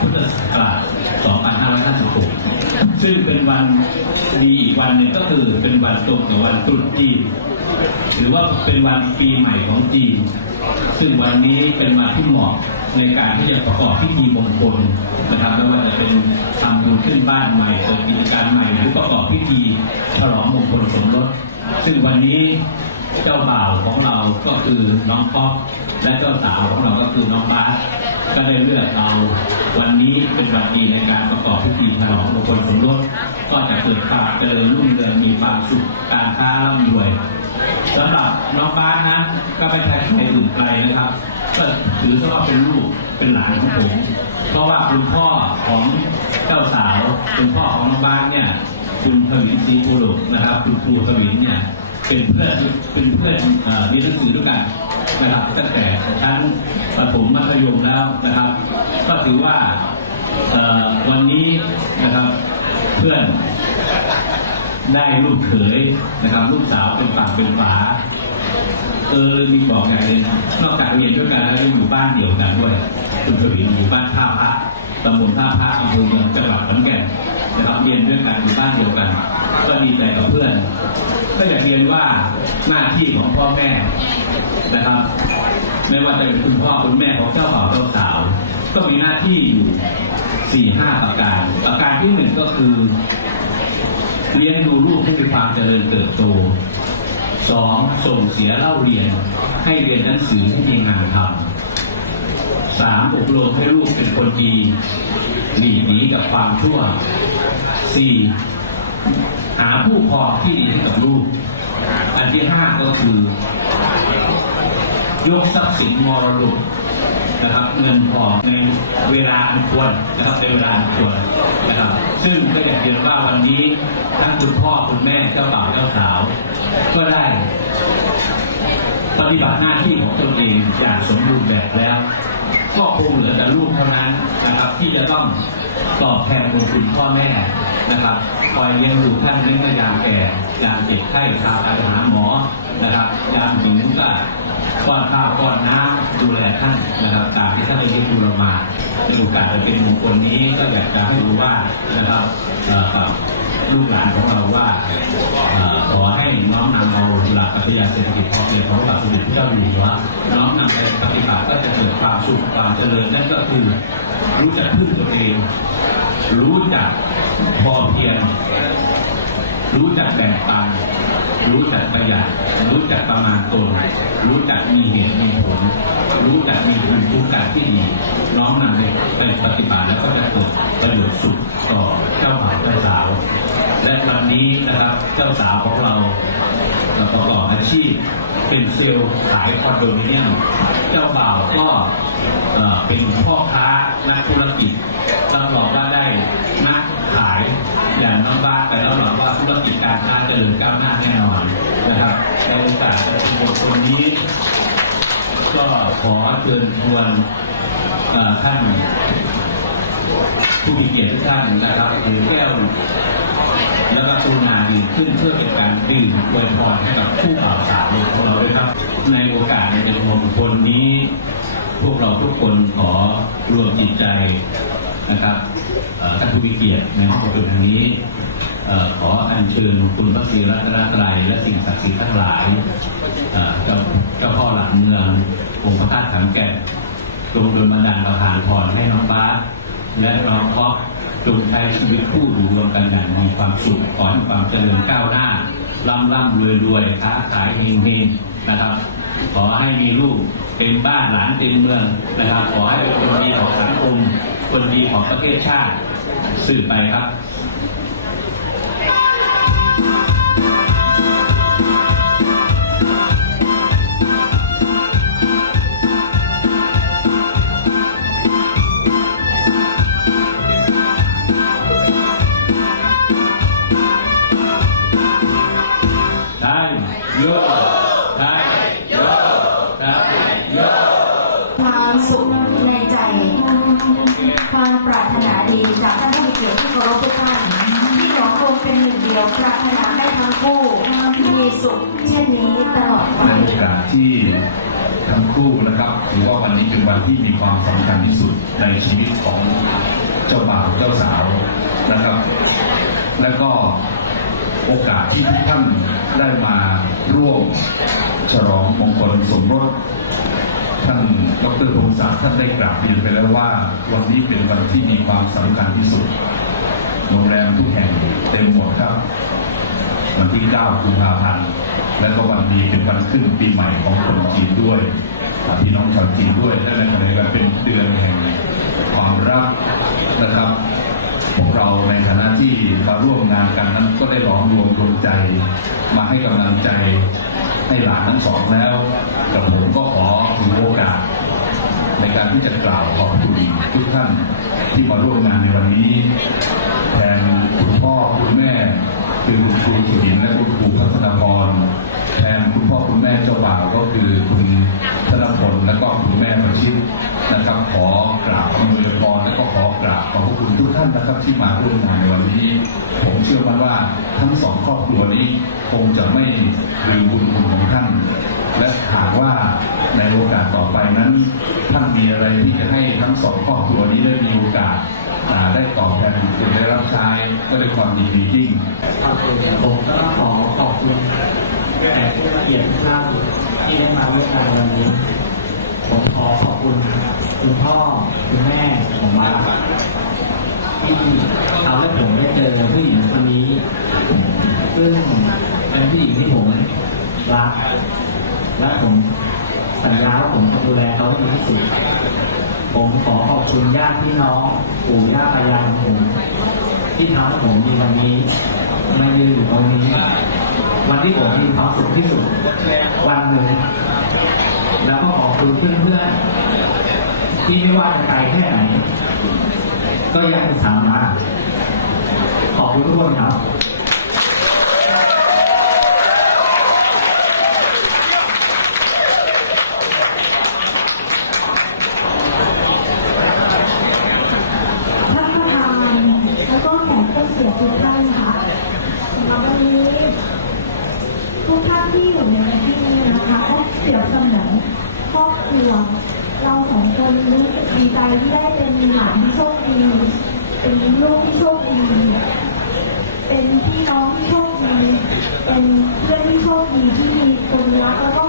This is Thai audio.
กราช2556 ซึ่งเป็นวันดีอีกวันหนึ่งก็คือเป็นวันตรงกับวันตรุษจีนถือว่าเป็นวันปีใหม่ของจีน ซึ่งวันนี้เป็นวันที่เหมาะในการที่จะประกอบพิธีมงคลนะครับไม่ว่าจะเป็นทำบุญขึ้นบ้านใหม่เปิดกิจการใหม่หรือประกอบพิธีฉลองมงคลสมรสซึ่งวันนี้เจ้าบ่าวของเราก็คือน้องป๊อป และเจ้าสาวของเราก็คือน้องบาสก็ได้เลือกเอาวันนี้เป็นวันดีในการประกอบพิธีฉลองมงคลสมรสก็จะเกิดความเจริญรุ่งเรืองมีความสุขการค้าร่ำรวยสำหรับน้องบ้านนั้นก็ไม่ใช่ใครอื่นไกลนะครับก็ถือว่าเป็นลูกเป็นหลานของผมเพราะว่าคุณพ่อของเจ้าสาวคุณพ่อของน้องบ้านเนี่ยคุณทวินศรีภูรุนะครับ คุณครูทวินเนี่ยเป็นเพื่อนเป็นเพื่อนมีหนังสือด้วยกัน นะครับตั้งแต่ชั้นประถมมัธยมแล้วนะครับ ก็ถือว่าวันนี้นะครับเพื่อนได้ลูกเขยนะครับ ลูกสาวเป็นปากเป็นฝาเออมีบอกอย่างเลยนะนอกจากเรียนด้วยกันแล้วยังอยู่บ้านเดียวกันด้วยคุณสวีอยู่บ้านท่าพระตำบลท่าพระอำเภอเมืองจังหวัดขอนแก่นนะครับเรียนด้วยกันอยู่บ้านเดียวกัน ก็ดีใจกับเพื่อน ก็อยากเรียนว่าหน้าที่ของพ่อแม่นะครับ ไม่ว่าจะเป็นคุณพ่อคุณแม่ของเจ้าบ่าวเจ้าสาว ก็มีหน้าที่อยู่สี่ห้าประการ ประการที่หนึ่งก็คือ เลี้ยงดูลูกให้มีความเจริญเติบโตสองส่งเสียเล่าเรียน ให้เรียนหนังสือให้มีงานทำสามอบรมให้ลูกเป็นคนดีหลีกหนีกับความชั่วสี่ หาผู้ครองที่ดีให้กับลูก อันที่ห้าก็คือ ยกทรัพย์สินมรดกนะครับเงินทองในเวลาอันควรนะครับในเวลาอันควรนะครับ ซึ่งก็อยากเรียนว่าวันนี้ทั้งคุณพ่อคุณแม่เจ้าบ่าวเจ้าสาว ก็ได้ปฏิบัติหน้าที่ของตนเองอย่างสมบูรณ์แบบแล้ว ก็คงเหลือแต่ลูกเท่านั้นนะครับ ที่จะต้องตอบแทนบุญคุณพ่อแม่นะครับ คอยเลี้ยงดูท่านนเมื่อยามแก่ยามเจ็บไข้พาไปหาหมอนะครับยามหิวก็ป้อนข้าวป้อนน้ำดูแลท่านนะครับตามที่ท่านได้เลี้ยงดูเรามาในโอกาสเป็นมงคลนี้ก็อยากจะให้รู้ว่านะครับกับลูกหลานของเราว่าขอให้น้อมนำเอาหลักปรัชญาเศรษฐกิจพอเพียงของพระบาทสมเด็จพระเจ้าอยู่หัวน้อมนำไปปฏิบัติก็จะเกิดความสุขความเจริญนั่นก็คือ รู้จักพึ่งตัวเองรู้จัก พอเพียง รู้จักแบ่งปันรู้จักประหยัดรู้จักประมาณตนรู้จักมีเหตุมีผล รู้จักมีภูมิคุ้กันที่ดีน้อมนำไปปฏิบัติแล้วก็จะเกิดประโยชน์สุขต่อเจ้าบ่าวเจ้าสาว และวันนี้นะครับเจ้าสาวของเราประกอบอาชีพเป็นเซลล์ขายคอนโดมิเนียมเจ้าบ่าวก็เอ่อเป็นพ่อค้านักธุรกิจ ขอเชิญชวนท่านผู้มีเกียรติทุกท่านนะครับถือแก้วแล้วก็กรุณาดื่มขึ้นเพื่อเป็นการดื่มอวยพรให้กับผู้บ่าวสาวของเราด้วยครับ ในโอกาสในเดือนมงคลนี้ พวกเราทุกคนขอรวมจิตใจนะครับท่านผู้มีเกียรติในห้องประชุมแห่งนี้ขออัญเชิญคุณพระศรีรัตนตรัยและสิ่งศักดิ์สิทธิ์ทั้งหลายเจ้าเจ้าพ่อหลักเมื องค์พระธาตุขันแก่นจงโดนบันดาลประทานพรให้น้องบาและน้องก็จงใช้ชีวิตคู่อยู่รวมกันอย่างมีความสุขขอให้ความเจริญก้าวหน้าร่ำร่ำรวยรวยค้าขายเฮงเฮงนะครับ ขอให้มีลูกเป็นบ้านหลานเต็มเมืองนะครับ ขอให้เป็นคนดีของสังคมคนดีของประเทศชาติ สืบไปครับ โยไทยโยไทยโยความสุขในใจ ความปรารถนาดีจากท่านผู้เกียรติที่เคารพทุกท่านที่หนองรวมเป็นหนึ่งเดียวปรารถนาให้ทั้งคู่มีสุขเช่นนี้ตลอดในไปโอกาสที่ทั้งคู่นะครับถือว่าวันนี้เป็นวันที่มีความสำคัญที่สุดในชีวิตของเจ้าบ่าวเจ้าสาวนะครับ และก็ โอกาสที่ทุกท่านได้มาร่วมฉลองมงคลสมรสท่านดรพงศักดิ์ท่านได้กราบเรียนไปแล้วว่า วันนี้เป็นวันที่มีความสำคัญที่สุดโรงแรมทุกแห่งเต็มหมดครับ วันที่ 9 กุมภาพันธ์และก็วันนี้เป็นวันขึ้นปีใหม่ของคนจีนด้วยพี่น้องชาวจีนด้วยและในขณะเดียวกันเป็นเดือนแห่งความรักนะครับ พวกเราในฐานะที่มาร่วมงานกันนั้นก็ได้หลอมรวมดวงใจ มาให้กำลังใจให้หลานทั้งสองแล้วกับผมก็ขอถือโอกาสในการที่จะกล่าวขอบคุณทุกท่านที่มาร่วมงานในวันนี้แทนคุณพ่อคุณแม่คือคุณครูสุหินและคุณครูพัฒนาพรแทนคุณพ่อคุณแม่เจ้าบ่าวก็คือคุณานนะครับที่มาร่วมงานในวันนี้ ผมเชื่อมั่นว่าทั้งสองครอบครัวนี้คงจะไม่ลืมบุญคุณของท่าน และหากว่าในโอกาสต่อไปนั้น ท่านมีอะไรที่จะให้ทั้งสองครอบครัวนี้ได้มีโอกาสได้ตอบแทนคุณได้รับใช้ก็ด้วยความยินดียิ่งครับผมก็ขอขอบคุณแขกผู้เกียรติทุกท่านที่ได้มาร่วมงานวันนี้ ผมขอขอบคุณคุณพ่อคุณแม่ของมา ที่ทำให้ผมได้เจอผู้หญิงคนนี้ซึ่งเป็นผู้หญิงที่ผมรักและผมสัญญาว่าผมจะดูแลเขาให้ดีที่สุดผมขอขอบคุณญาติพี่น้องปู่ย่าตายายของผมที่ทำให้ผมมีวันนี้มายืนอยู่ตรงนี้ วันที่ผมมีความสุขที่สุดวันหนึ่งแล้วก็ขอบคุณเพื่อนๆที่ไม่ว่าจะไกลแค่ไหน ก็ยังสามารถขอบคุณทุกคนครับท่านประธานแล้วก็แขกผู้เสียทุกท่านค่ะสำหรับวันนี้ทุกท่านที่อยู่ในที่นี้นะคะก็เปรียบเสมือนครอบครัวเราสองคนรู้สึกดีใจที่ได้เป็นหลานา เป็นลูกที่โชคดีเป็นพี่น้องที่โชคดีเป็นเพื่อนที่โชคดีที่มีคนรักแล้วก็